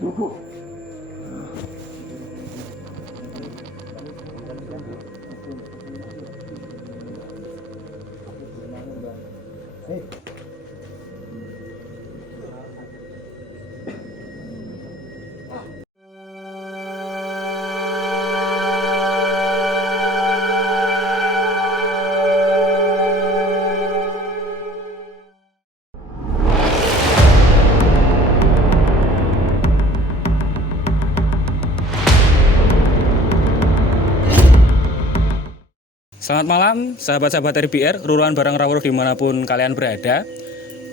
Tuh. Selamat malam, sahabat-sahabat RBR, Ruruan Barang Rawuh dimanapun kalian berada.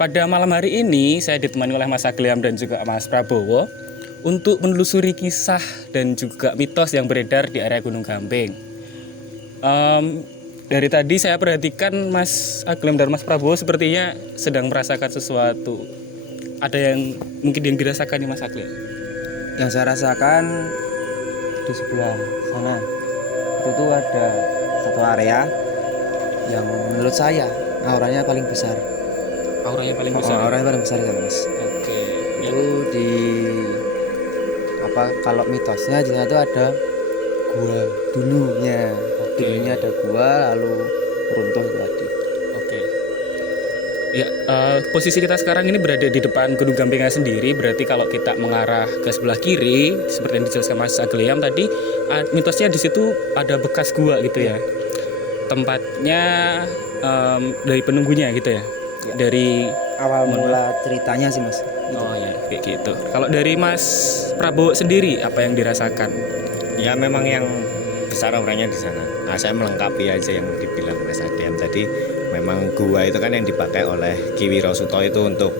Pada malam hari ini, saya ditemani oleh Mas Agliam dan juga Mas Prabowo untuk menelusuri kisah dan juga mitos yang beredar di area Gunung Gamping. Dari tadi saya perhatikan Mas Agliam dan Mas Prabowo sepertinya sedang merasakan sesuatu. Ada yang mungkin yang dirasakan nih Mas Agliam? Yang saya rasakan di sebelah sana itu tuh ada satu area yang menurut saya auranya paling besar. Auranya paling besar. Auranya paling besar ya mas. Oke. Itu di kalau mitosnya di sana tuh ada gua dulunya. Dulunya ada gua lalu runtuh itu tadi. Oke. Ya, posisi kita sekarang ini berada di depan Gunung Gampingnya sendiri. Berarti kalau kita mengarah ke sebelah kiri, seperti yang dijelaskan Mas Agliam tadi, mitosnya di situ ada bekas gua gitu ya. Tempatnya dari penunggunya gitu ya. Dari Awal mula ceritanya sih mas. Oh ya, kayak gitu. Kalau dari Mas Prabowo sendiri, apa yang dirasakan? Ya memang yang besar auranya di sana. Nah saya melengkapi aja yang dibilang Mas Adiam tadi. Memang gua itu kan yang dipakai oleh Ki Wiro Suto itu untuk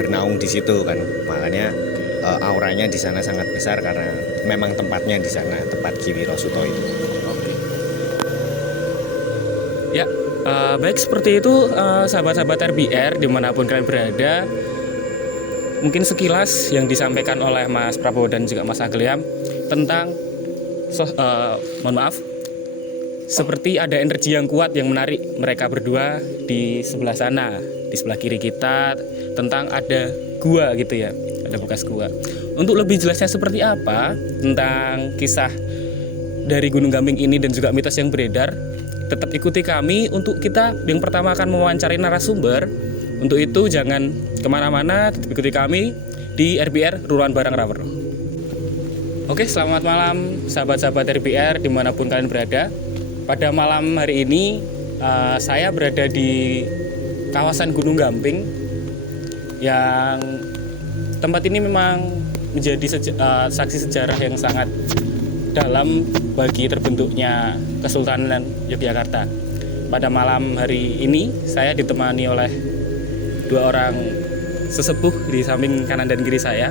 bernaung di situ kan. Makanya auranya di sana sangat besar karena memang tempatnya di sana, tempat Ki Wiro Suto itu. Oke. Ya, baik seperti itu sahabat-sahabat RBR dimanapun kalian berada. Mungkin sekilas yang disampaikan oleh Mas Prabowo dan juga Mas Agliam tentang mohon maaf, seperti ada energi yang kuat yang menarik mereka berdua di sebelah sana, di sebelah kiri kita, tentang ada gua gitu ya, ada bekas gua. Untuk lebih jelasnya seperti apa tentang kisah dari Gunung Gamping ini dan juga mitos yang beredar, tetap ikuti kami. Untuk kita yang pertama akan mewawancari narasumber. Untuk itu jangan kemana-mana, tetap ikuti kami di RBR Ruruan Barang Rawuh. Oke, selamat malam sahabat-sahabat RBR dimanapun kalian berada. Pada malam hari ini saya berada di kawasan Gunung Gamping yang tempat ini memang menjadi saksi sejarah yang sangat dalam bagi terbentuknya Kesultanan Yogyakarta. Pada malam hari ini saya ditemani oleh dua orang sesepuh di samping kanan dan kiri saya.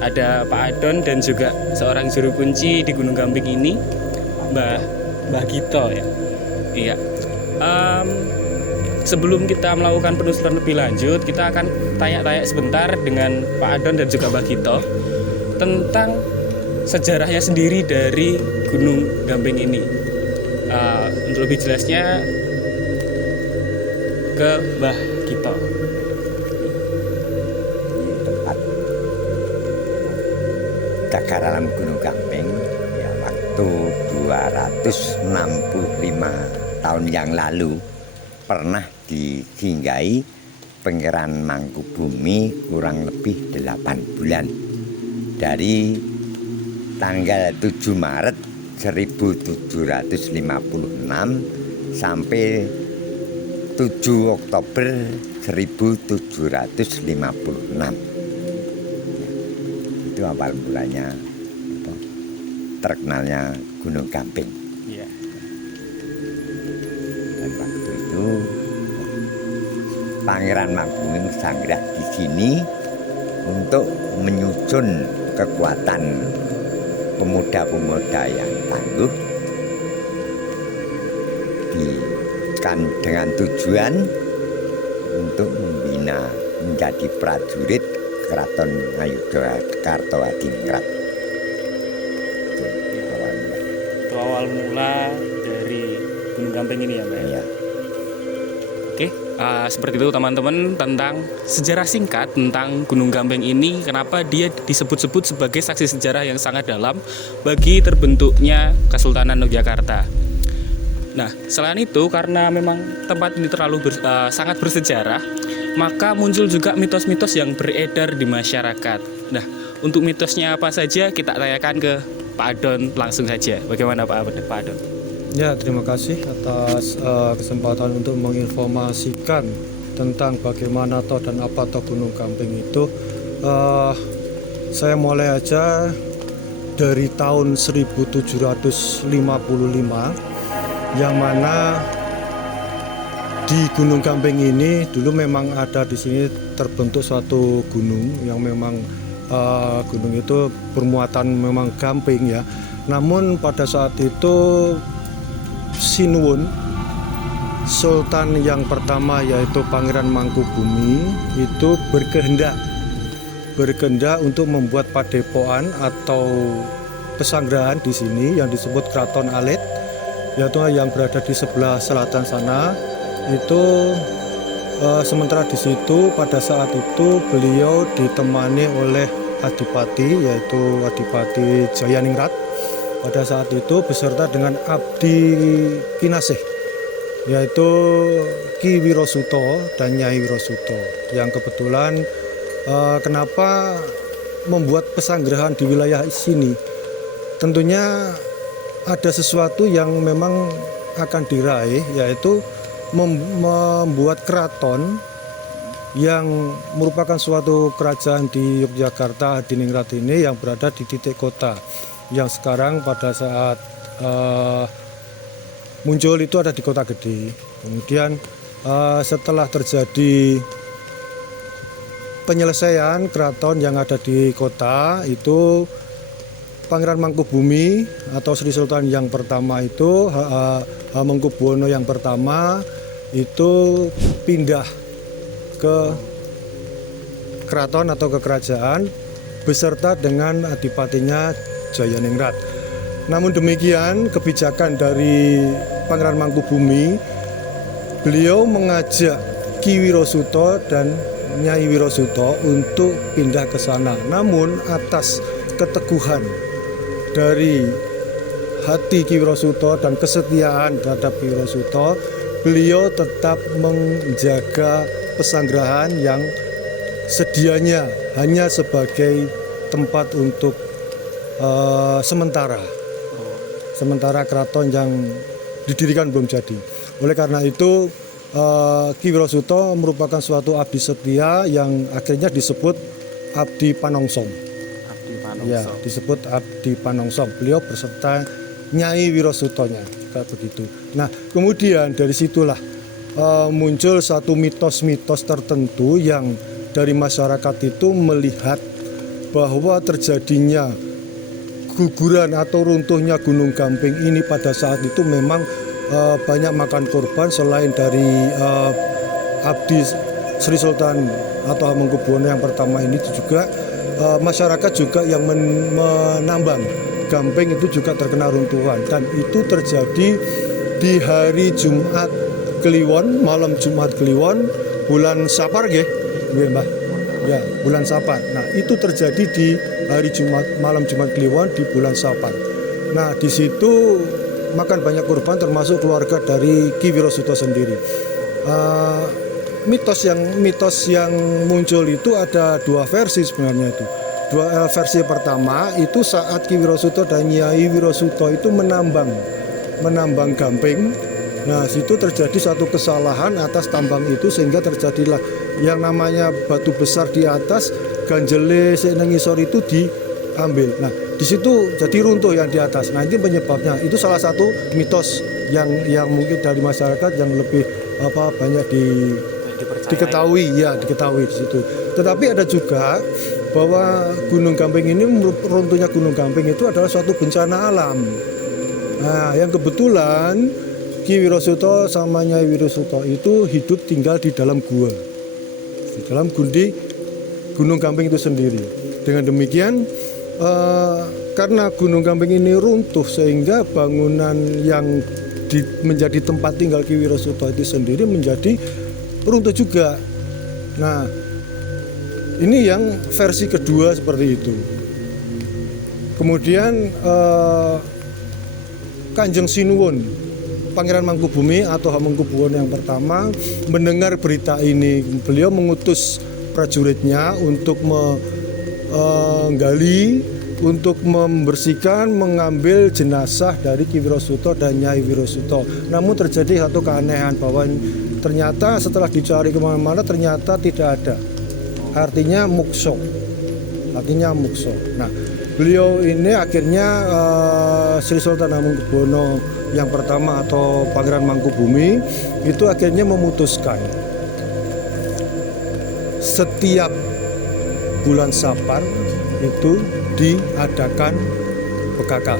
Ada Pak Adon dan juga seorang juru kunci di Gunung Gamping ini, Mbah Gito ya. Iya. Sebelum kita melakukan penelusuran lebih lanjut, kita akan tanya-tanya sebentar dengan Pak Adon dan juga Mbah Gito tentang sejarahnya sendiri dari Gunung Gamping ini. Untuk lebih jelasnya ke Mbah Gito. Dataran Gunung Gamping ya, waktu 265 tahun yang lalu pernah disinggahi Pangeran Mangkubumi kurang lebih 8 bulan dari tanggal 7 Maret 1756 sampai 7 Oktober 1756. Itu awal mulanya terkenalnya Gunung Gamping. Iya. Dan waktu itu Pangeran Mangkubumi sanggah di sini untuk menyusun kekuatan pemuda-pemuda yang tangguh dengan tujuan untuk membina menjadi prajurit Keraton Ngayogyakarta-Hadiningrat. Itu awal mula dari Gunung Gamping ini ya Mbak? Ya. Oke, Seperti itu teman-teman, tentang sejarah singkat tentang Gunung Gamping ini, kenapa dia disebut-sebut sebagai saksi sejarah yang sangat dalam bagi terbentuknya Kesultanan Yogyakarta. Nah, selain itu karena memang tempat ini sangat bersejarah, maka muncul juga mitos-mitos yang beredar di masyarakat. Nah, untuk mitosnya apa saja kita tanyakan ke Pak Adon langsung saja. Bagaimana Pak Adon? Ya, terima kasih atas kesempatan untuk menginformasikan tentang bagaimana toh dan apa toh Gunung Gamping itu. Saya mulai aja dari tahun 1755, yang mana di Gunung Gamping ini dulu memang ada di sini terbentuk suatu gunung yang memang gunung itu bermuatan memang gamping ya. Namun pada saat itu Sinuwun, Sultan yang pertama yaitu Pangeran Mangkubumi itu berkehendak untuk membuat padepokan atau pesanggrahan di sini yang disebut Keraton Alit, yaitu yang berada di sebelah selatan sana. Itu sementara di situ pada saat itu beliau ditemani oleh Adipati, yaitu Adipati Jayaningrat pada saat itu beserta dengan Abdi Kinasih, yaitu Ki Wirosuto dan Nyai Wirosuto, yang kebetulan kenapa membuat pesanggrahan di wilayah sini. Tentunya ada sesuatu yang memang akan diraih, yaitu membuat keraton yang merupakan suatu kerajaan di Yogyakarta, Hadiningrat ini, yang berada di titik kota, yang sekarang pada saat muncul itu ada di Kota Gede. Kemudian setelah terjadi penyelesaian keraton yang ada di kota itu, Pangeran Mangkubumi atau Sri Sultan yang pertama itu, Hamengkubuwono yang pertama itu pindah ke keraton atau ke kerajaan beserta dengan adipatinya Jayaningrat. Namun demikian, kebijakan dari Pangeran Mangkubumi, beliau mengajak Ki Wirosuto dan Nyai Wirosuto untuk pindah ke sana. Namun atas keteguhan dari hati Ki Wirosuto dan kesetiaan terhadap Ki Wirosuto, beliau tetap menjaga pesanggrahan yang sedianya hanya sebagai tempat untuk sementara keraton yang didirikan belum jadi. Oleh karena itu Ki Wirosuto merupakan suatu abdi setia yang akhirnya disebut Abdi Panongsong. Ya, disebut Abdi Panongsong. Beliau beserta Nyai Wirosutonya, kayak begitu. Nah, kemudian dari situlah muncul satu mitos-mitos tertentu yang dari masyarakat itu melihat bahwa terjadinya guguran atau runtuhnya Gunung Gamping ini pada saat itu memang banyak makan korban. Selain dari Abdi Sri Sultan atau Hamengkubuwono yang pertama ini juga masyarakat juga yang menambang Gamping itu juga terkena runtuhan, dan itu terjadi di hari Jumat Kliwon, malam Jumat Kliwon, bulan Sapar nggih, Mbah. Ya, bulan Sapar. Nah, itu terjadi di hari Jumat, malam Jumat Kliwon di bulan Sapar. Nah, di situ makan banyak korban termasuk keluarga dari Ki Wirosuto sendiri. Mitos yang muncul itu ada dua versi sebenarnya itu. Versi pertama itu saat Ki Wirosuto dan Nyai Wirosuto itu menambang Gamping. Nah, situ terjadi satu kesalahan atas tambang itu sehingga terjadilah yang namanya batu besar di atas, ganjele sing ngisor itu diambil. Nah, di situ jadi runtuh yang di atas. Nah, ini penyebabnya. Itu salah satu mitos yang mungkin dari masyarakat yang lebih banyak diketahui di situ. Tetapi ada juga bahwa Gunung Gamping ini, runtuhnya Gunung Gamping itu adalah suatu bencana alam. Nah, yang kebetulan Ki Wirosuto sama Nyai Wirosuto itu hidup tinggal di dalam gua, di dalam gundi Gunung Gamping itu sendiri. Dengan demikian, karena Gunung Gamping ini runtuh sehingga bangunan yang menjadi tempat tinggal Ki Wirosuto itu sendiri menjadi runtuh juga. Nah, ini yang versi kedua seperti itu. Kemudian Kanjeng Sinuwun, Pangeran Mangkubumi atau Hamengkubuwono yang pertama mendengar berita ini, beliau mengutus prajuritnya untuk menggali, untuk membersihkan, mengambil jenazah dari Ki Wirosuto dan Nyai Wirosuto. Namun terjadi satu keanehan bahwa ternyata setelah dicari kemana-mana ternyata tidak ada. Artinya mukso. Nah, beliau ini akhirnya Sri Sultan Hamengkubuwono yang pertama atau Pangeran Mangkubumi itu akhirnya memutuskan setiap bulan Sapar itu diadakan bekaka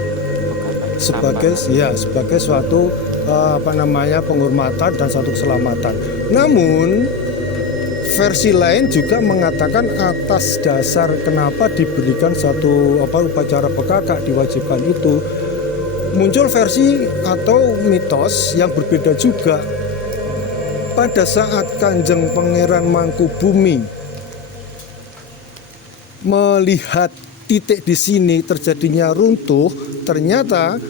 sebagai suatu penghormatan dan suatu keselamatan. Namun versi lain juga mengatakan atas dasar kenapa diberikan satu upacara bekaka diwajibkan itu, muncul versi atau mitos yang berbeda juga. Pada saat Kanjeng Pangeran Mangkubumi melihat titik di sini terjadinya runtuh, ternyata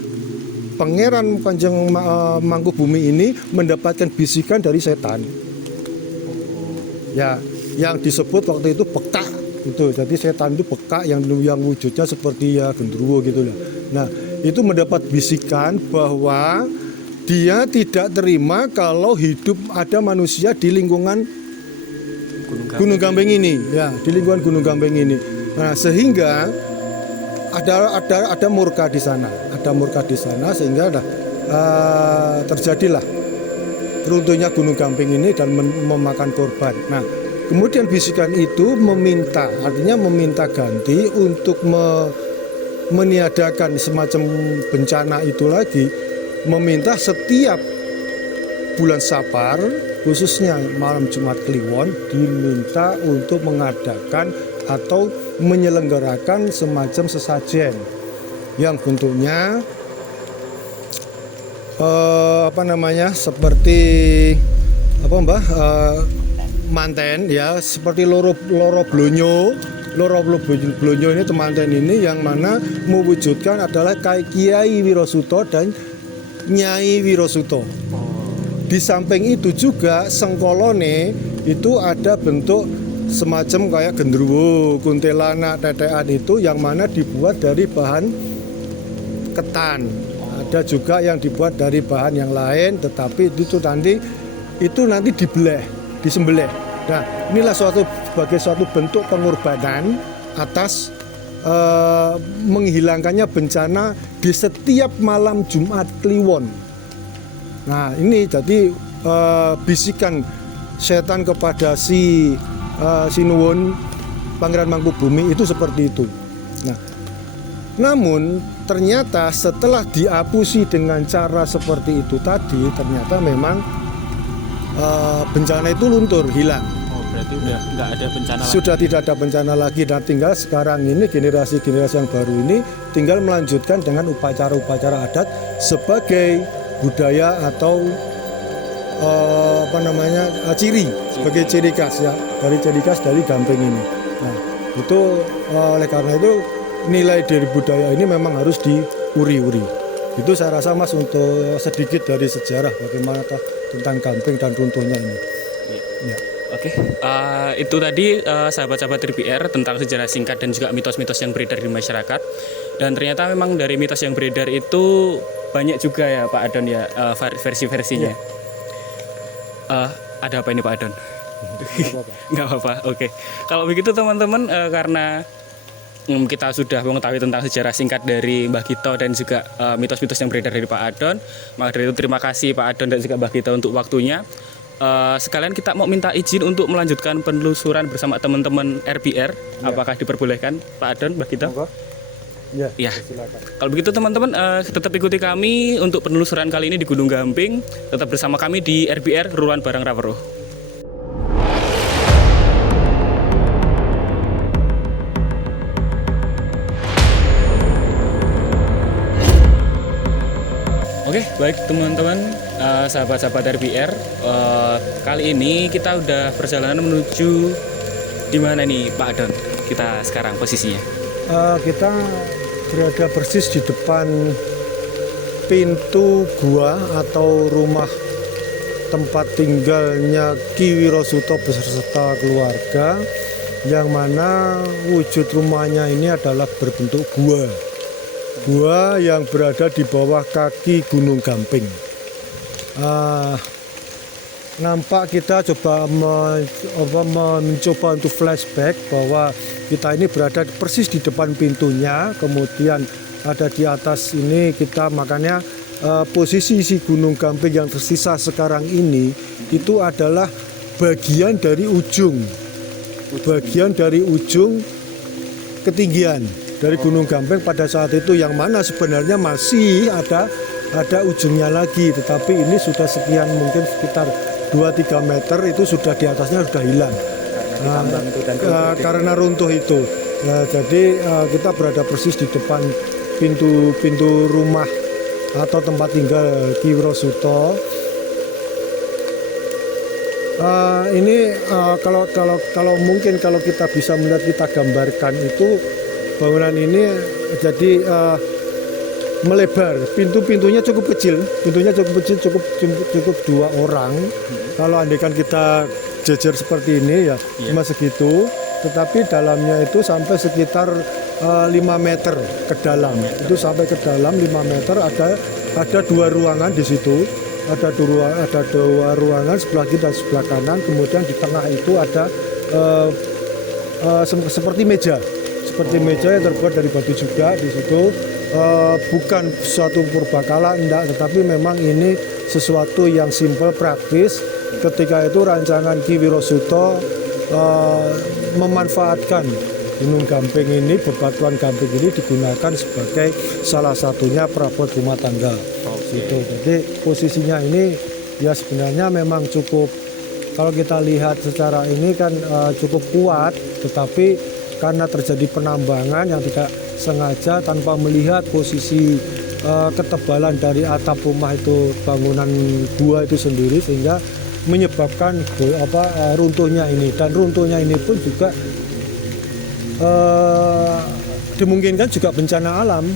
Pangeran Kanjeng Mangkubumi ini mendapatkan bisikan dari setan. Ya, yang disebut waktu itu peka itu. Jadi setan itu peka yang wujudnya seperti ya gendruwo gitu lah. Nah, itu mendapat bisikan bahwa dia tidak terima kalau hidup ada manusia di lingkungan Gunung Gamping ini, ya, di lingkungan Gunung Gamping ini. Nah, sehingga ada murka di sana, sehingga terjadilah runtuhnya Gunung Gamping ini dan memakan korban. Nah, kemudian bisikan itu meminta ganti untuk meniadakan semacam bencana itu lagi, meminta setiap bulan Sapar, khususnya malam Jumat Kliwon, diminta untuk mengadakan atau menyelenggarakan semacam sesajen yang bentuknya seperti manten ya, seperti loro blonyo ini temanten ini yang mana mewujudkan adalah Kiai Wirosuto dan Nyai Wirosuto. Di samping itu juga sengkolone itu ada bentuk semacam kayak gendruwo, kuntilanak, tetean itu yang mana dibuat dari bahan ketan. Ada juga yang dibuat dari bahan yang lain, tetapi itu nanti disembelih. Nah, inilah sebagai suatu bentuk pengorbanan atas menghilangkannya bencana di setiap malam Jumat Kliwon. Nah, ini jadi bisikan setan kepada Sinuwun Pangeran Mangkubumi itu seperti itu. Nah, namun ternyata setelah diapusi dengan cara seperti itu tadi, ternyata memang bencana itu luntur, hilang. Oh, berarti udah nggak ada bencana lagi. Sudah tidak ada bencana lagi, dan tinggal sekarang ini generasi yang baru ini tinggal melanjutkan dengan upacara-upacara adat sebagai budaya atau sebagai ciri khas ya, dari Gamping ini. Nah, itu oleh karena itu nilai dari budaya ini memang harus diuri-uri. Itu saya rasa Mas untuk sedikit dari sejarah bagaimana tentang Gamping dan runtuhnya ini. Ya. Oke, itu tadi sahabat-sahabat RBR tentang sejarah singkat dan juga mitos-mitos yang beredar di masyarakat. Dan ternyata memang dari mitos yang beredar itu banyak juga ya Pak Adon ya, versi-versinya. Ada apa ini Pak Adon? Nggak apa-apa. Oke. Kalau begitu teman-teman, karena kita sudah mengetahui tentang sejarah singkat dari Mbah Gito dan juga mitos-mitos yang beredar dari Pak Adon, maka dari itu terima kasih Pak Adon dan juga Mbah Gito untuk waktunya. Sekalian kita mau minta izin untuk melanjutkan penelusuran bersama teman-teman RBR. Ya. Apakah diperbolehkan Pak Adon, Mbah Gito? Ya. Silakan. Kalau begitu teman-teman, tetap ikuti kami untuk penelusuran kali ini di Gunung Gamping. Tetap bersama kami di RBR Ruruan Barang Raweruh. Oke, baik teman-teman, sahabat-sahabat RBR, kali ini kita udah perjalanan menuju di mana nih Pak Adon? Kita sekarang posisinya. Kita berada persis di depan pintu gua atau rumah tempat tinggalnya Ki Wirosuto beserta keluarga, yang mana wujud rumahnya ini adalah berbentuk gua yang berada di bawah kaki Gunung Gamping. Nampak kita mencoba untuk flashback bahwa kita ini berada persis di depan pintunya, kemudian ada di atas ini kita, makanya posisi si Gunung Gamping yang tersisa sekarang ini itu adalah bagian dari ujung ketinggian dari Gunung Gamping pada saat itu, yang mana sebenarnya masih ada ujungnya lagi, tetapi ini sudah sekian, mungkin sekitar 2-3 meter itu sudah di atasnya sudah hilang karena runtuh itu. Jadi kita berada persis di depan pintu rumah atau tempat tinggal Ki Wirosuto. Ini kalau mungkin kalau kita bisa melihat, kita gambarkan itu bangunan ini jadi melebar, pintunya cukup kecil, cukup 2 orang. Kalau andaikan kita jejer seperti ini ya cuma segitu, tetapi dalamnya itu sampai sekitar 5 meter ke dalam. Itu sampai ke dalam 5 meter, ada 2 ruangan di situ. Ada dua ruangan, sebelah kiri dan sebelah kanan. Kemudian di tengah itu ada seperti meja yang terbuat dari batu juga di situ. Bukan suatu purbakala, enggak, tetapi memang ini sesuatu yang simpel, praktis. Ketika itu rancangan Ki Wirosuto memanfaatkan Gunung Gamping ini, bebatuan Gamping ini digunakan sebagai salah satunya perabot rumah tangga. Gitu. Jadi posisinya ini ya sebenarnya memang cukup, kalau kita lihat secara ini kan cukup kuat, tetapi karena terjadi penambangan yang tidak sengaja tanpa melihat posisi ketebalan dari atap rumah itu, bangunan gua itu sendiri, sehingga menyebabkan runtuhnya ini. Dan runtuhnya ini pun juga dimungkinkan juga bencana alam.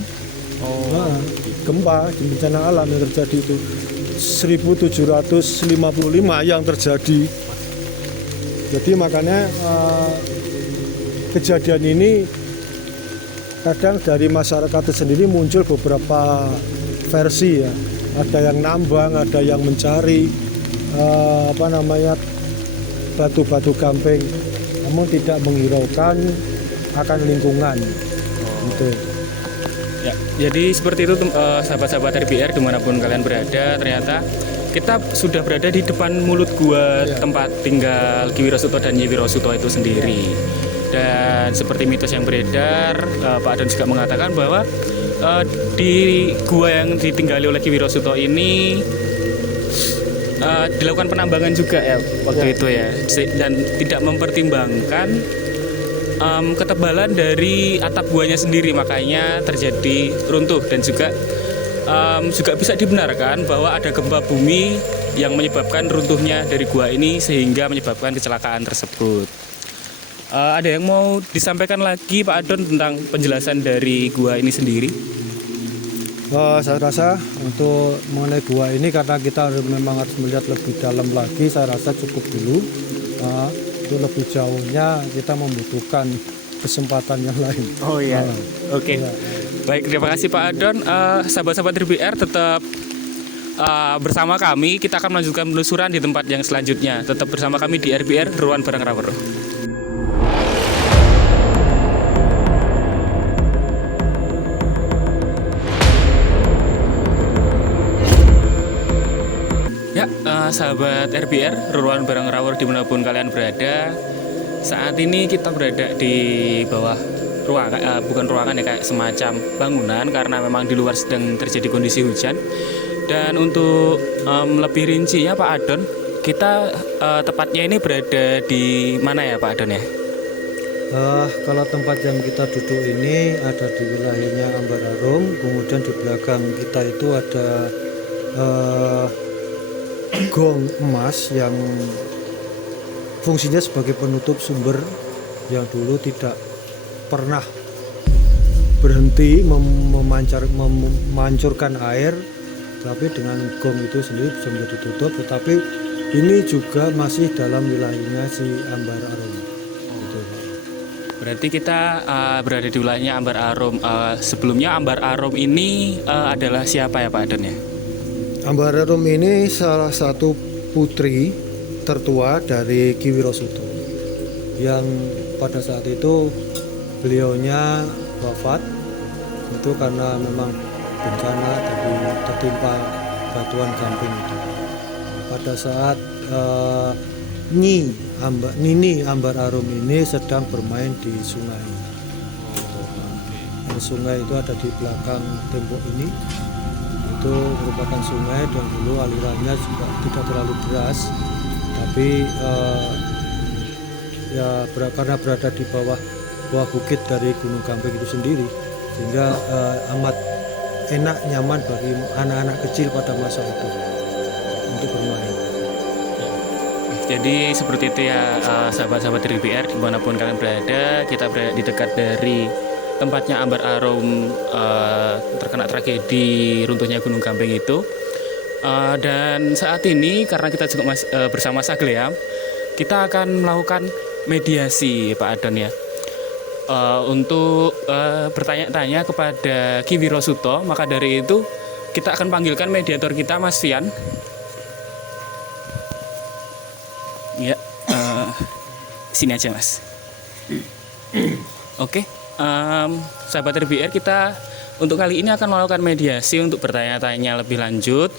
Gempa, bencana alam yang terjadi itu 1755 yang terjadi. Jadi makanya kejadian ini kadang dari masyarakat itu sendiri muncul beberapa versi ya. Ada yang nambang, ada yang mencari batu-batu Gamping, namun tidak menghiraukan akan lingkungan. Gitu. Ya, jadi seperti itu sahabat-sahabat RBR dimanapun kalian berada, ternyata kita sudah berada di depan mulut gua tempat tinggal Ki Wirosuto dan Nyi Wirosuto itu sendiri. Dan seperti mitos yang beredar, Pak Adon juga mengatakan bahwa di gua yang ditinggali oleh Ki Wirosuto ini dilakukan penambangan juga ya waktu itu ya, dan tidak mempertimbangkan ketebalan dari atap guanya sendiri, makanya terjadi runtuh. Dan juga bisa dibenarkan bahwa ada gempa bumi yang menyebabkan runtuhnya dari gua ini sehingga menyebabkan kecelakaan tersebut. Ada yang mau disampaikan lagi Pak Adon tentang penjelasan dari gua ini sendiri? Saya rasa untuk mengenai gua ini, karena kita memang harus melihat lebih dalam lagi, saya rasa cukup dulu. Untuk lebih jauhnya kita membutuhkan kesempatan yang lain. Oh iya, oke. Ya. Baik, terima kasih Pak Adon. Sahabat-sahabat RBR tetap bersama kami. Kita akan melanjutkan penelusuran di tempat yang selanjutnya. Tetap bersama kami di RBR Ruan Bareng Rawer. Ya, sahabat RBR, Ruan Bareng Rawer dimanapun kalian berada. Saat ini kita berada di bawah ruangan, bukan ruangan ya, kayak semacam bangunan, karena memang di luar sedang terjadi kondisi hujan. Dan untuk lebih rincinya Pak Adon, kita tepatnya ini berada di mana ya Pak Adon ya? Kalau tempat yang kita duduk ini ada di wilayahnya Ambararum, kemudian di belakang kita itu ada gong emas yang fungsinya sebagai penutup sumber yang dulu tidak pernah berhenti memancurkan air, tapi dengan gong itu sendiri bisa menjadi tutup. Tetapi ini juga masih dalam wilayahnya si Ambar Arum. Gitu. Berarti kita berada di wilayahnya Ambar Arum. Sebelumnya Ambar Arum ini adalah siapa ya Pak Adon ya? Ambar Arum ini salah satu putri tertua dari Ki Wirosuto yang pada saat itu beliaunya wafat itu karena memang bencana tertimpa batuan gamping itu. Pada saat Nini Ambar Arum ini sedang bermain di sungai. Dan sungai itu ada di belakang tembok ini. Itu merupakan sungai dan dulu alirannya juga tidak terlalu deras, tapi karena berada di bawah bukit dari Gunung Gamping itu sendiri, sehingga amat enak nyaman bagi anak-anak kecil pada masa itu untuk bermain. Jadi seperti itu ya sahabat-sahabat dari BR dimanapun kalian berada, kita berada di dekat dari tempatnya Ambar Arum terkena tragedi runtuhnya Gunung Gamping itu. Dan saat ini karena kita juga bersama Sagleam, kita akan melakukan mediasi Pak Adon ya. Untuk bertanya-tanya kepada Ki Wirosuto, maka dari itu kita akan panggilkan mediator kita Mas Fian. Ya, sini aja Mas. Oke, sahabat RBR, kita untuk kali ini akan melakukan mediasi untuk bertanya-tanya lebih lanjut,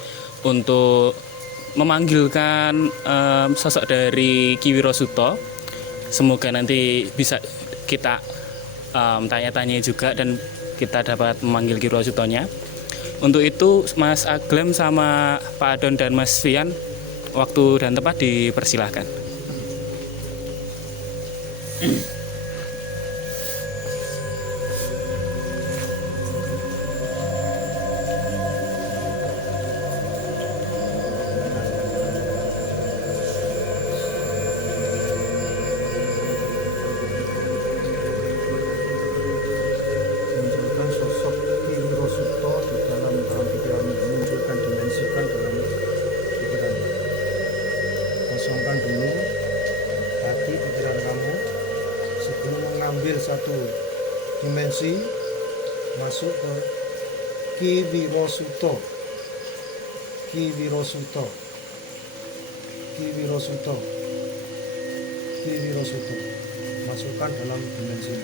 untuk memanggilkan sosok dari Ki Wirosuto. Semoga nanti bisa kita tanya-tanya juga dan kita dapat memanggil Ki Wirosutonya. Untuk itu Mas Aglem sama Pak Adon dan Mas Fian, waktu dan tempat dipersilahkan. Munculkan sosok Ki Wirosuto di dalam pikiran, munculkan, dimensikan dalam pikiran. Kosongkan dulu hati pikiran kamu sebelum mengambil satu dimensi masuk ke Ki Wirosuto. Ki Wirosuto. Ki Wirosuto. Ki Wirosuto. Masukkan dalam dimensi.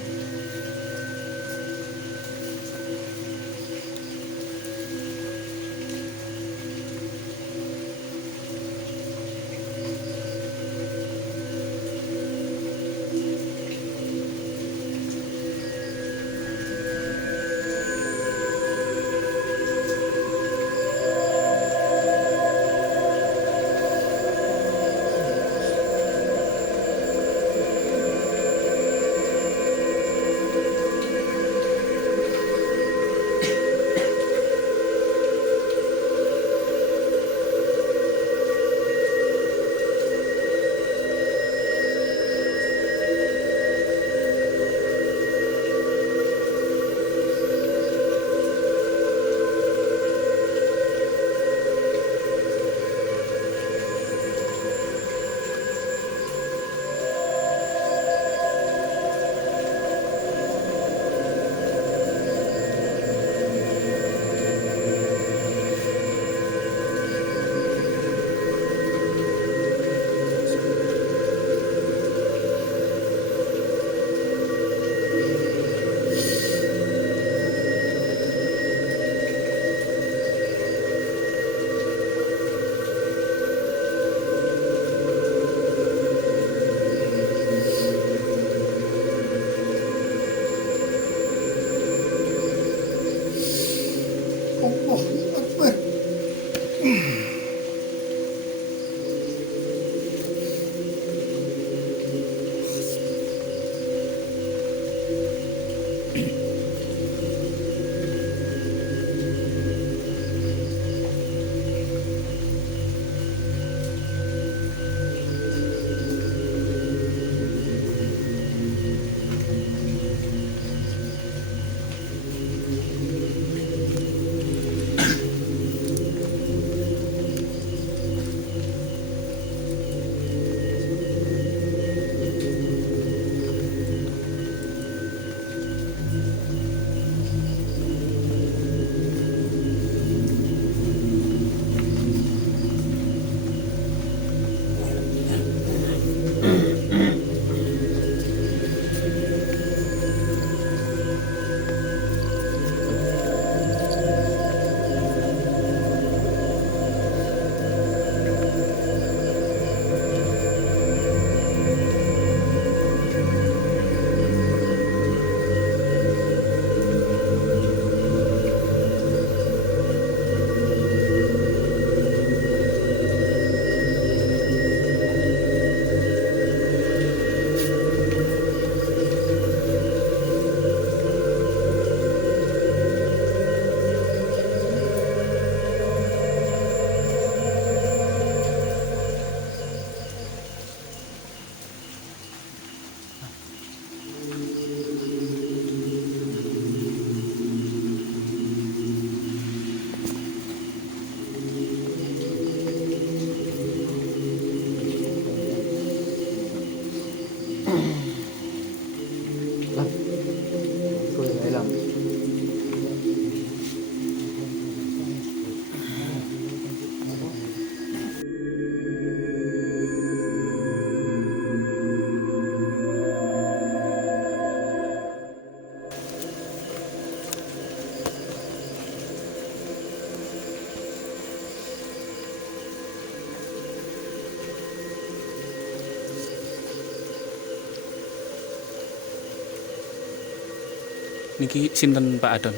Niki sinten Pak Adon?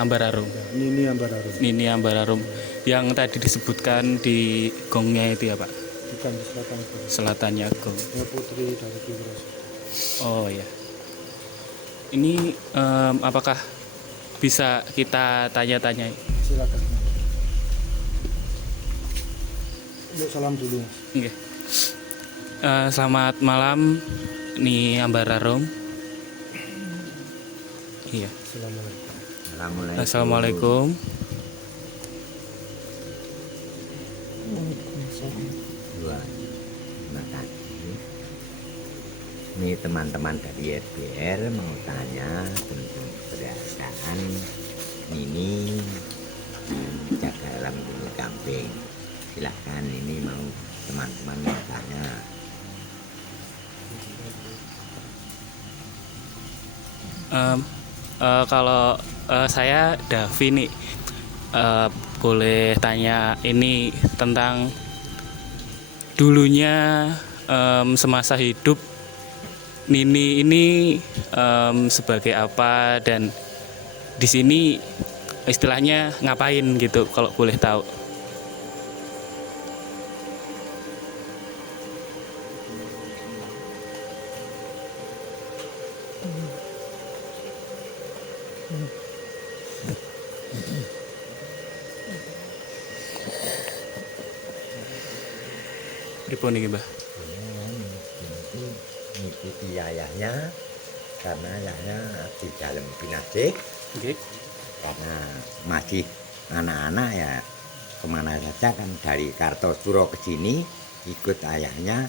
Ambararum. Nini Ambararum. Nini Ambararum yang tadi disebutkan di gongnya itu ya Pak, Bukan di selatan itu. selatannya gong. Ya putri dari Ki Wirosuto. Oh ya. Ini apakah bisa kita tanya-tanya? Silakan. Yuk salam dulu. Oke. Selamat malam, Ni Ambararum. Iya. Assalamualaikum. Assalamualaikum. Wah, terima kasih. Ini teman-teman dari RBR mau tanya tentang keberadaan Nini jaga alam Gunung Gamping. Silahkan, ini mau teman-teman mau tanya. Kalau saya Davi nih, boleh tanya ini tentang dulunya semasa hidup Nini ini sebagai apa dan di sini istilahnya ngapain gitu kalau boleh tahu. Pripun iki, Mbah? Mengikuti ayahnya karena ayahnya di dalam binasik. Nggih. Karena masih anak-anak ya kemana saja kan dari Kartosuro ke sini ikut ayahnya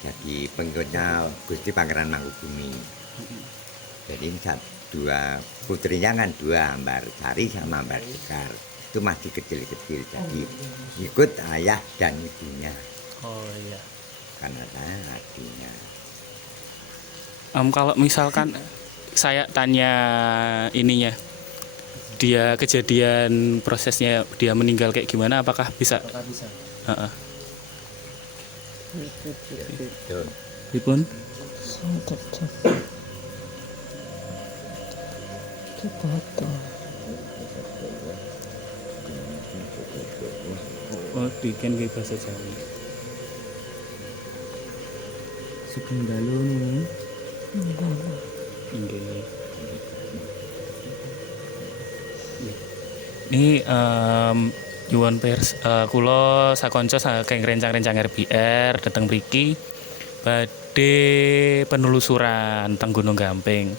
jadi pengikutnya Gusti Pangeran Mangkubumi. Jadi dua putrinya kan dua, Ambarsari sama Ambar Sekar. Itu masih kecil-kecil jadi ikut ayah dan ibunya Oh iya. karena saya adiknya. Kalau misalkan saya tanya ininya, dia kejadian prosesnya dia meninggal kayak gimana? Apakah bisa? Apakah bisa? Heeh. Tuh. Pripun? Oh, bikin ke bahasa Jawa. Sugeng dalu nih. Nggih. Ini nyuwun pers kula sakonco saking rencang-rencang RBR dateng mriki badhe penelusuran teng Gunung Gamping.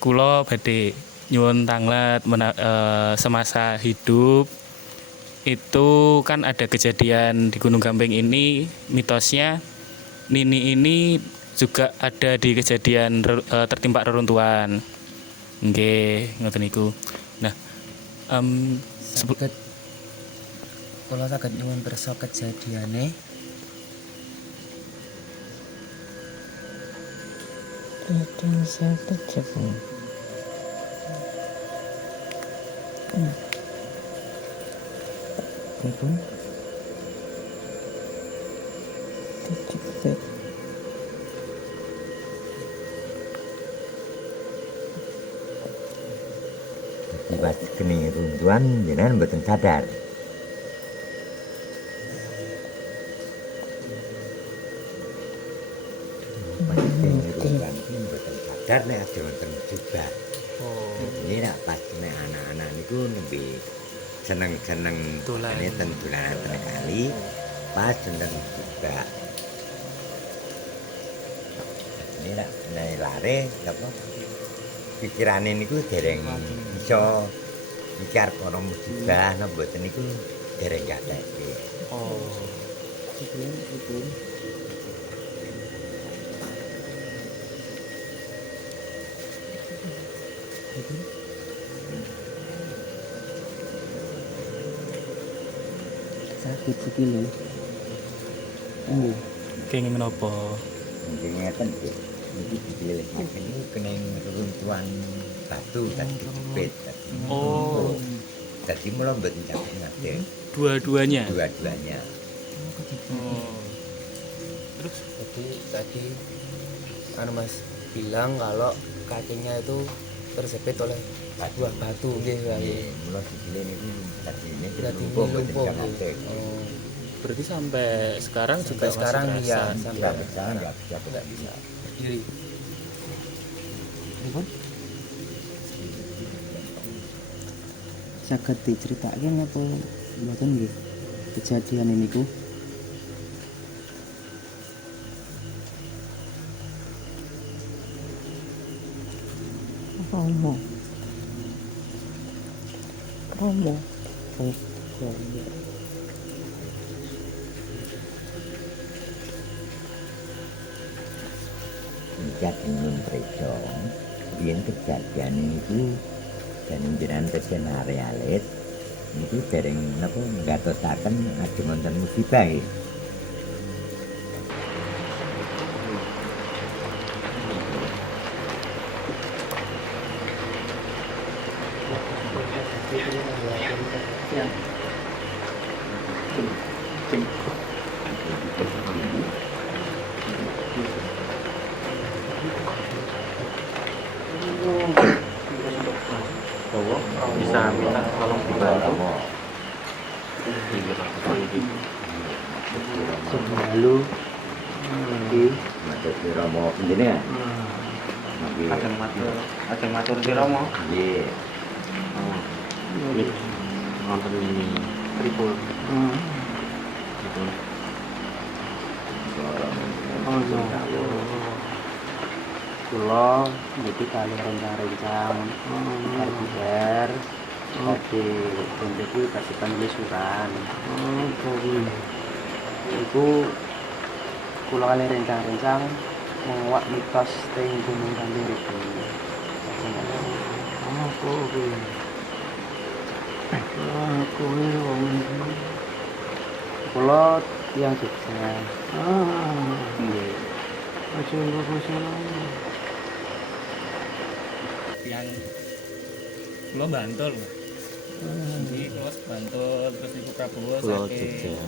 Kula badhe nyuwun tanglet semasa hidup itu kan ada kejadian di Gunung Gamping ini, mitosnya Nini ini juga ada di kejadian tertimpa reruntuhan. Nggih, ngoten niku. Nah, Saged kula saged nyuwun pirsa kejadiane. Pripun? Pas kene runtuhan jenengan mboten sadar. Pas kene runtuhan mboten sadar nek ada wonten musibah. Ini rak pas nek anak-anak niku nembe seneng-seneng Dolan. ini dolanan tengah kali pas wonten musibah. Ini rak nek lare apa pikirane niku dereng iso mikir ana musibah napa mboten niku dereng gatheke. oh, Sakit sikile. Nggih. kenging menapa? Mungkin ngeten nggih. Iki dipilih-pilih niku kena reruntuhan batu tadi dijepit tadi. Oh, Jadi mula mboten caket ngadeg dua-duanya. dua-duanya. Oh. Terus Jadi tadi anu Mas bilang kalau kakinya itu terjepit oleh buah batu nggih wae. Mula sikile niku tadine Berarti lumpuh mboten lumpuh. diangkat. Oh, Berarti sampai sekarang juga sampai sekarang masih iya terasa. sampai Nggak bisa, sekarang nggak bisa. nggak bisa berdiri. Pripun? Saged diceritaken apa mboten nggih kejadian niku? Romo. Romo. Oh, Romo. Ijat ingin preco. Biyen kejadian niku dan jenengan pesen arealit niku dereng napa ngatosaken ajeng wonten musibah nggih. Bisa minta tolong dibantu. Sebelu nggih. Matur Romo jenengan. Nggih. Ajeng matur di Romo. Nggih. Nonton ini tripod. Kula niki kali rencang-rencang RPR badhe bentuk kasih penelusuran. Iku kula kali rencang-rencang ngowak mitos teng Gunung Kandung iki. Aku wong kula tiyang Jogja. Nggih. Aja Yang lo Bantul. Jadi kalau Bantul terus Ibu Prabowo saking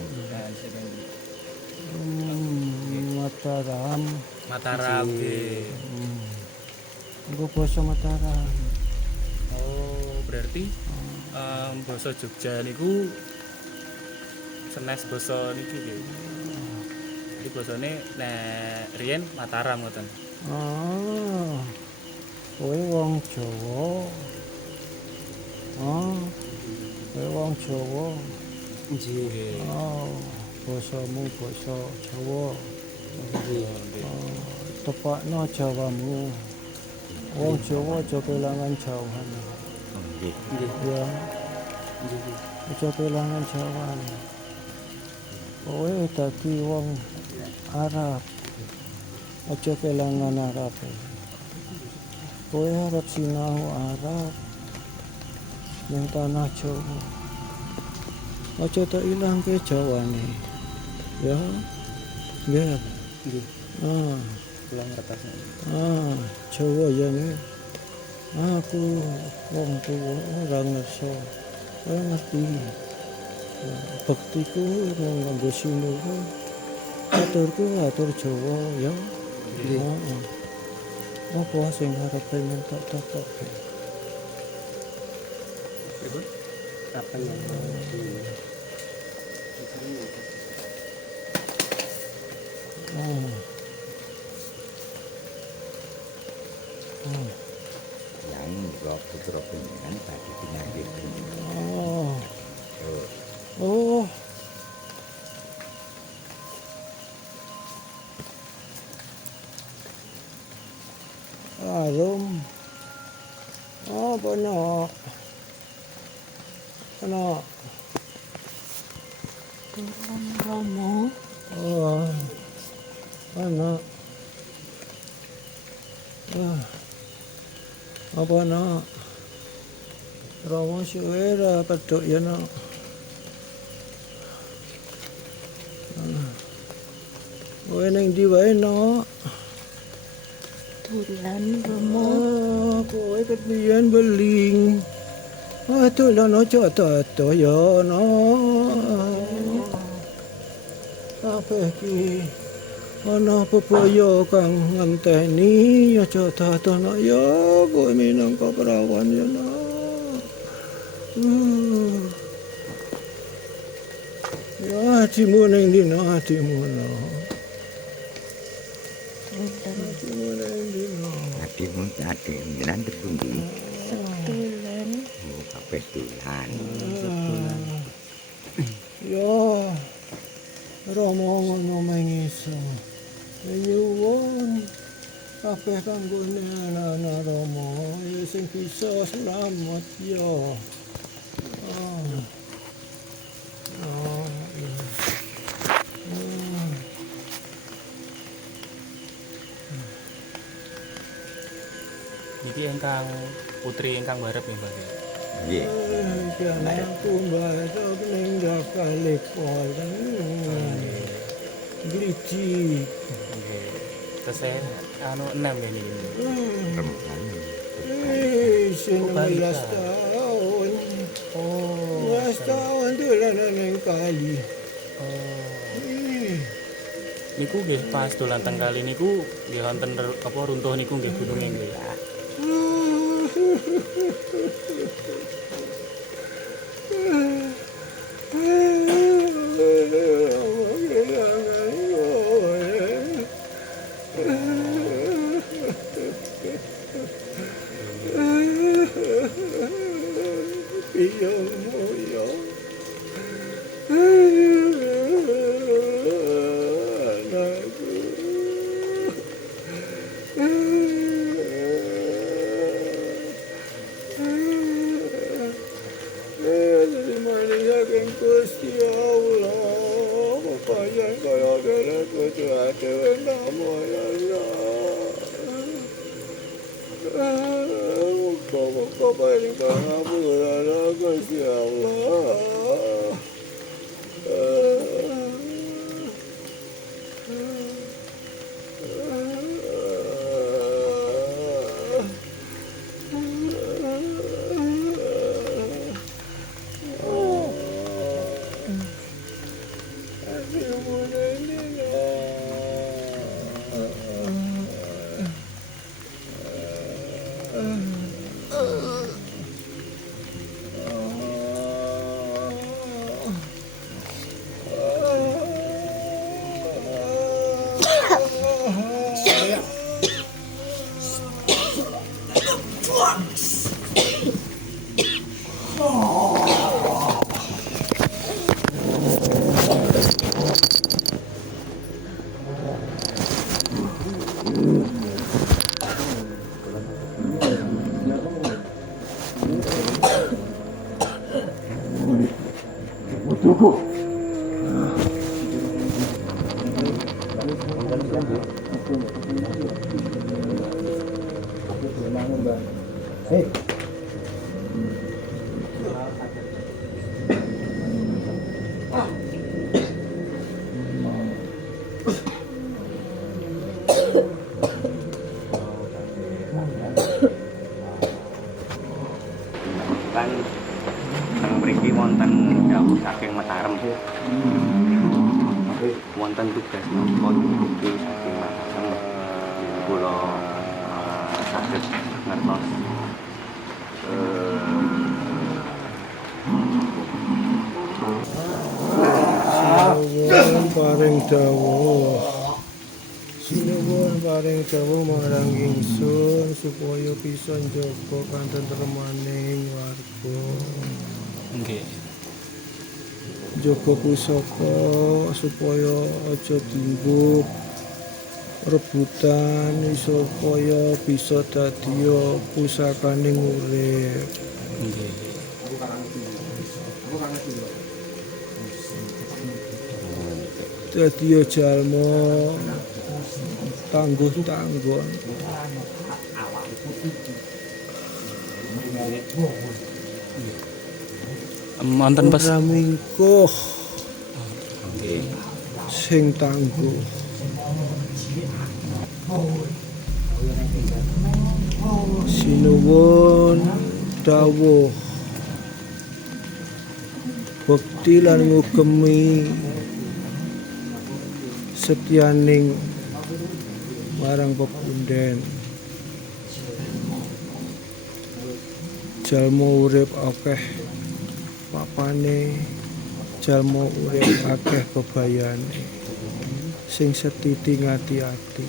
Mataram, Mataram nggih. gue basa Mataram. Oh, berarti basa Jogja niku senes basa niki nggih. Jadi basane nek riyen Mataram ngoten. Ah, kowe wong Jawa. Ah, kowe wong Jawa. Nggih. Oh, basamu basa Jawa. Tepakno Jawamu. Wong Jawa aja kelangan Jawan. Nggih. Ya. Aja kelangan Jawan. Kowe dadi wong Arab. Aja kelangan Arab. Kowe arep sinau Arab ning tanah Jawa. Aja tak ilangke Jawane. Ya. Nggih. nggih Ah, kula ngertos. Jawa ya nih. Aku wong tuwa ora ngerso. Ora ngerti. Baktiku nang nganggo sinuku. Aturku atur Jawa ya. Heeh. Apa sing arep pengen tak takok. Apa yang Yang kula putra panjenengan badhe penyakit. Oh. Arum. Oh, benar. Benar. Romo? Oh. Benar. Apa nak? Romo suwera peduk ya nak. Kowe ning ndi wae nak? Tulan Romo. Kowe kepiyen beling. Dolan aja tata ya nak. Apa iki? ana bebaya kang ngenteni aja dadono ya kowe minangka perawan ya nak. Ya adimu ning dina adimu no. Adimu ning dina. Adikmu adik jenengan terpundi. Sebulan. Oh, kabeh dolan. Ya Rama ngono mengisa. Nyuwun kabeh kanggone anak-anak Rama sing bisa selamat ya. Niki ingkang putri ingkang barep nih Mbak. Nggih. Anakku barep ning dakale kolen. Griji. Nggih. Tesih anu 6 ini. Perempuan. 19 tahun. Oh. 19 tahun dolanan ning kali. Niku nggih pas dolan teng kali niku nggih wonten apa runtuh niku nggih gununge nggih. Iya, iya. Anakku. Terima saking Gusti Allah. Payan kaya kene kudu adewe namo ya Allah. Muga-muga paring pangapuran Gusti Allah. Kan nang mriki wonten dawuh saking Mataram. Wonten tugas napa dugi saking Mataram. Kula saged ngertos Sinuwun paring dawuh. Sinuwun paring dawuh marang ingsun supaya bisa njaga katentremaning warga. Nggih. Jaga pusaka supaya aja dimbuk rebutan supaya bisa dadi pusakaning urip. Nggih. Dadi jalma tangguh-tanggon. Wonten pes Ora mingkuh sing tangguh. Sinuwun dawuh bekti lan ngugemi setyaning marang pepunden. Jalma urip akeh papane, jalma urip akeh bebayane. Sing setiti ngati-ati.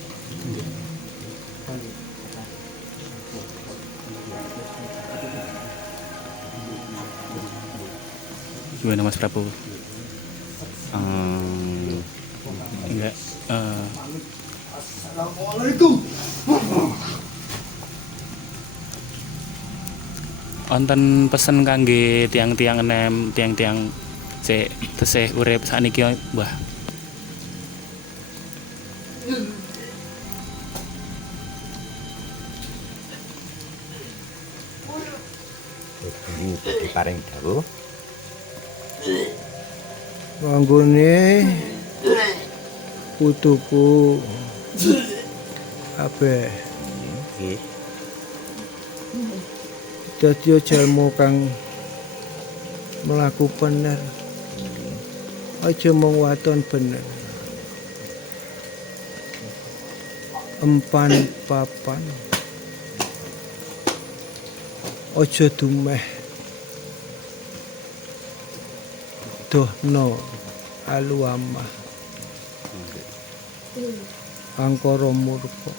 Gimana Mas Prabowo? Enggak. Wonten pesen kangge tiang-tiang enem, tiang-tiang sik tesih urip sakniki Mbah. Budi paring dawuh Wanggone putuku kabeh nggih. dadi jalma kang mlaku bener. Aja mung waton bener. Empan papan. Aja dumeh. Dohno aluamah. Angkara murka.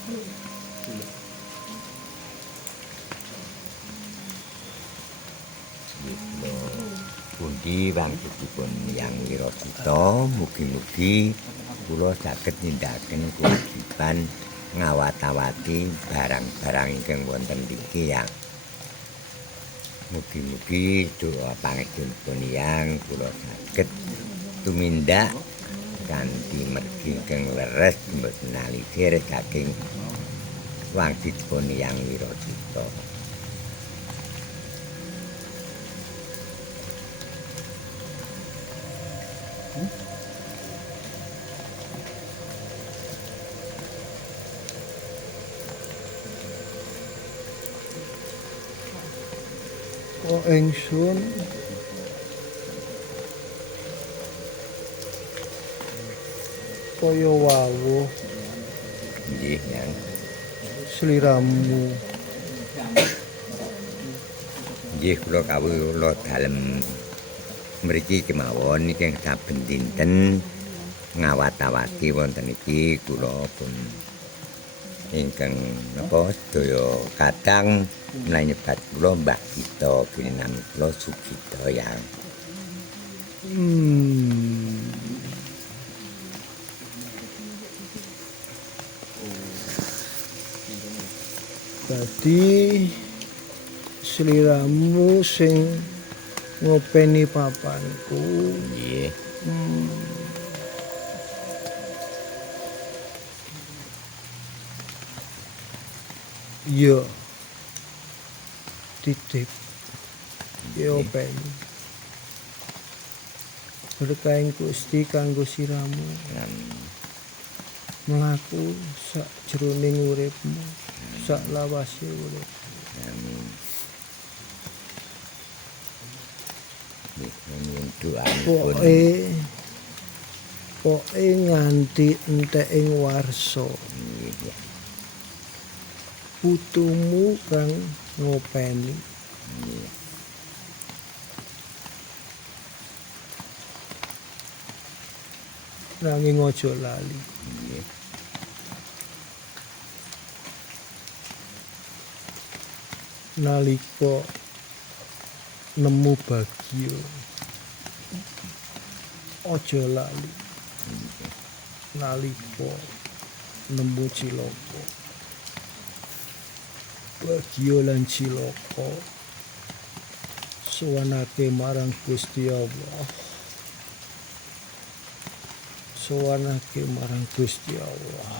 Pundi wangsulipun Yang Wirasuta, mugi-mugi kula saged nindakaken kewajiban ngawat-awati barang-barang ingkang wonten mriki ya. Mugi-mugi doa pangestipun Yang kula saged tumindak kanthi mergi ingkang leres mboten alisir saking wangsipun Yang Wirasuta. Kok ingsun kaya wawuh Nggih, Yang. sliramu. Nggih kula kawula dalem mriki kemawon ingkang saben dinten ngawat-awati wonten iki kula pun ingkang napa sedaya kadang mlanyebat kula Mbah Gita kinami kula Sugita Yang. Dadi sliramu sing ngopeni papanku. Nggih. Iya. Titip. Ya openi. Berkaing Gusti kanggo siramu. Mlaku sak jroning uripmu, sak lawase urip. Amin. Nyuwun doanipun. Pokoke nganti enteking warsa. Nggih. Putumu kang ngopeni. Nggih. Nanging aja lali. Nggih. Nalika nemu bagya aja lali. Nalika nemu cilaka bagya lan cilaka sowanake marang Gusti Allah. Sowanake marang Gusti Allah.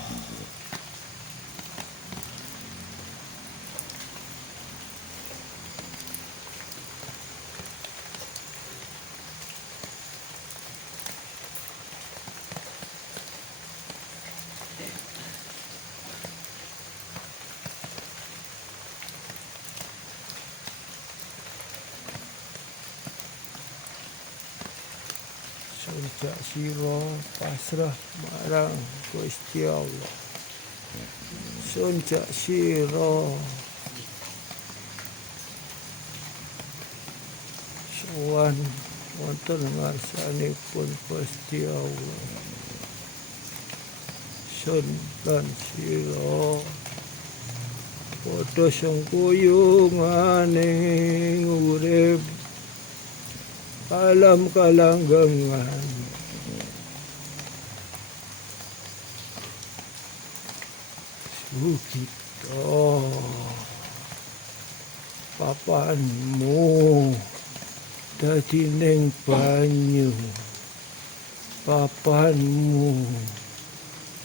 Sujak sira pasrah marang Gusti Allah. ingsun jak sira sowan wonten ngarsanipun Gusti Allah sun lan sira padha sengkuyunganing urip alam kalanggengan Sugito papanmu dadi ning banyu papanmu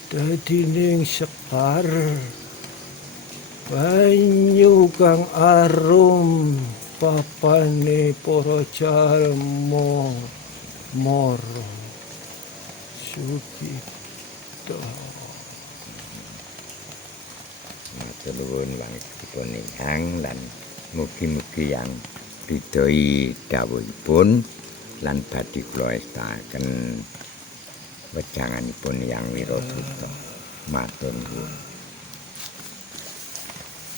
dadi ning sekar banyu kang arum papane para jalma mara Sugito. Matur nuwun wangsulipun ingkang lan mugi-mugi yang bidoi dawuhipun lan badhe kula estakaken wejanganipun yang Wirasuta. Matur nuwun.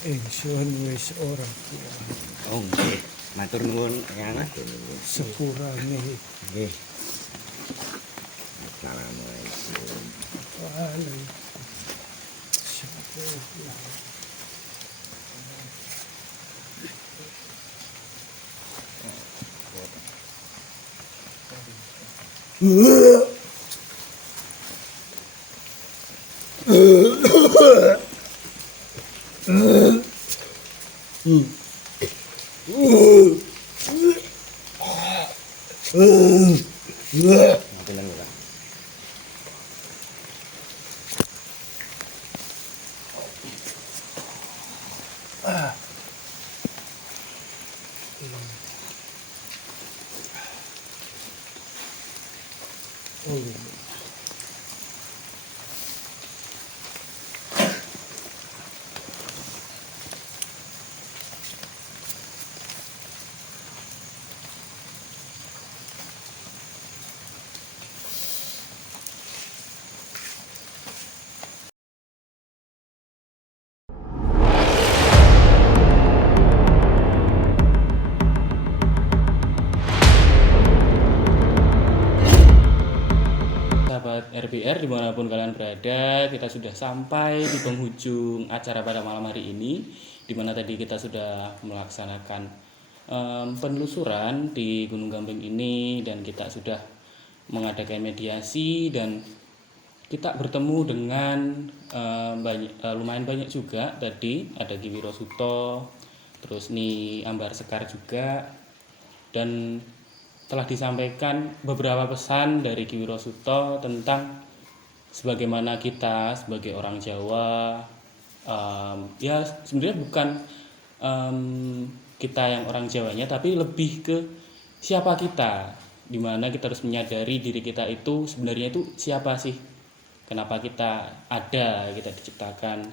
Ingsun wis ora kuat Oh, nggih. Matur nuwun, Yang. sekurangnya Nggih. Assalamualaikum. Sahabat RBR dimanapun kalian berada, kita sudah sampai di penghujung acara pada malam hari ini, di mana tadi kita sudah melaksanakan penelusuran di Gunung Gamping ini, dan kita sudah mengadakan mediasi, dan kita bertemu dengan lumayan banyak juga. Tadi ada Ki Wirasuta, terus nih Ambar Sekar juga, dan telah disampaikan beberapa pesan dari Ki Wirasuta tentang sebagaimana kita sebagai orang Jawa, ya sebenarnya bukan kita yang orang Jawanya, tapi lebih ke siapa kita, dimana kita harus menyadari diri kita itu sebenarnya itu siapa sih, kenapa kita ada, kita diciptakan,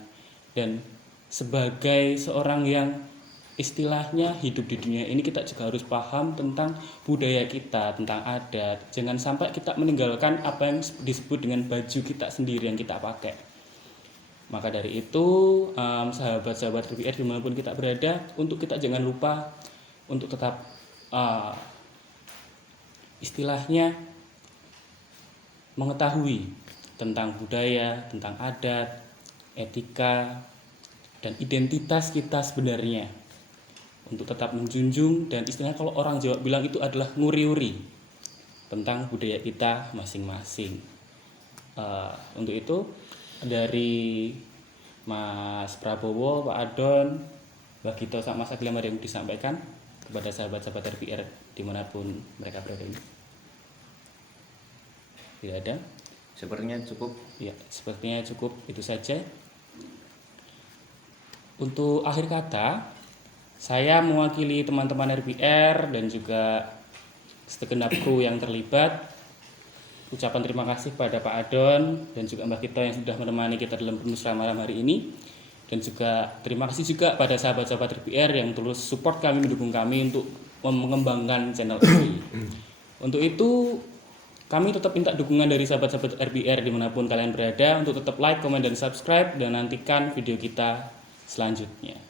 dan sebagai seorang yang istilahnya hidup di dunia ini, kita juga harus paham tentang budaya kita, tentang adat. Jangan sampai kita meninggalkan apa yang disebut dengan baju kita sendiri yang kita pakai. Maka dari itu, sahabat-sahabat RBR dimanapun kita berada, untuk kita jangan lupa untuk tetap istilahnya mengetahui tentang budaya, tentang adat, etika, dan identitas kita sebenarnya, untuk tetap menjunjung, dan istilahnya kalau orang Jawa bilang itu adalah nguri-uri tentang budaya kita masing-masing. Untuk itu dari Mas Prabowo, Pak Adon, Mbak Gito, sama Mas Agil yang disampaikan kepada sahabat-sahabat RBR dimanapun mereka berada ini. Tidak ada? Sepertinya cukup. Ya, sepertinya cukup, itu saja. Untuk akhir kata, saya mewakili teman-teman RBR dan juga segenap kru yang terlibat, ucapan terima kasih kepada Pak Adon dan juga Mbak Gito yang sudah menemani kita dalam penelusuran malam hari ini, dan juga terima kasih juga pada sahabat-sahabat RBR yang terus support kami, mendukung kami untuk mengembangkan channel ini. Untuk itu Kami tetap minta dukungan dari sahabat-sahabat RBR dimanapun kalian berada untuk tetap like, komen, dan subscribe dan nantikan video kita selanjutnya.